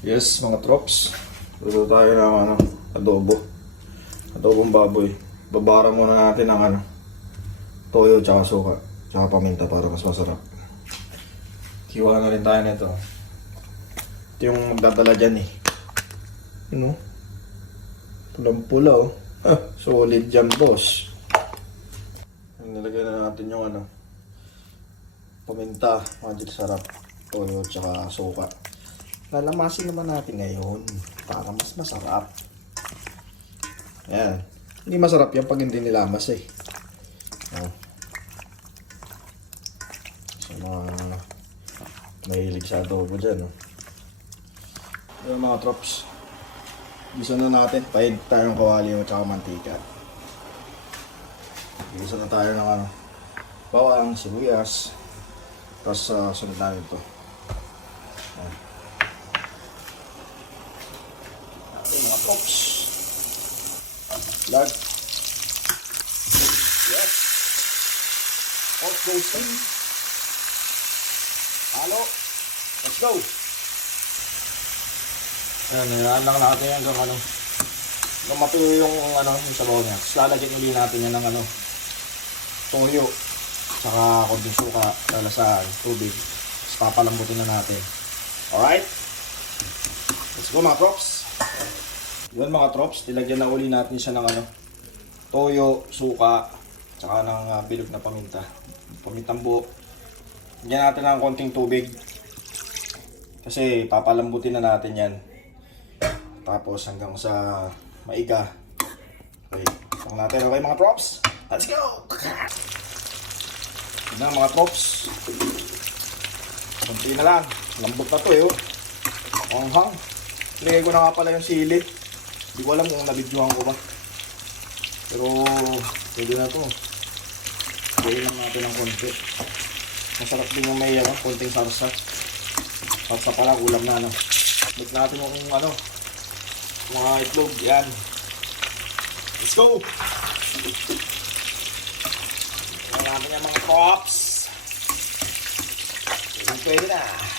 Yes, mga trops. Luto tayo ng adobo. Adobong baboy. Babara muna natin ng toyo tsaka suka. Tsaka paminta para mas masarap. Kiwa na rin tayo nito. Ito yung magdadala dyan eh. Ano? Pulang-pula oh. Solid dyan boss. Nilagay na natin yung paminta. Medyo sarap. Toyo tsaka suka. Lalamasin naman natin ngayon para mas masarap. Ayan. Hindi masarap yan pag hindi nilamas eh. Oh. So mga mahilig sa adobo dyan. Oh. Ayan mga trops. Gisa na natin. Pahid tayong kawali at saka mantika. Gisa na tayo ng bawang, sibuyas. Tapos sunod natin ito. Ayan. Mga pops. Lag. Yes. Pot goes in. Halo. Let's go. Ayan, niraan lang natin yan hanggang matuyo yung yung sabaw niya. Tapos lalagyan ulit natin yan ng toyo. Saka konting suka, lalasahan, tubig. Tapos papalambutin na natin. Alright? Let's go mga props. Yun mga trops, tilagyan na uli natin siya ng toyo, suka, tsaka ng bilog na paminta. Pamintang buo. Lagyan natin ng konting tubig. Kasi papalambutin na natin yan. Tapos hanggang sa maiga. Okay, saan natin. Okay mga trops? Let's go! Yun na mga trops. Kunti na lang. Lambot na to eh. Anghang. Nilagay ko na nga pala yung sili. Hindi ko alam kung nabidyohan ko ba. Pero pwede na to. Pwede lang natin ng konti. Masarap din yung may konting sarsa. Sarsa pala, ulam na Bit natin yung mga itlog. Yan. Let's go! Tingnan natin yung mga props. Pwede na.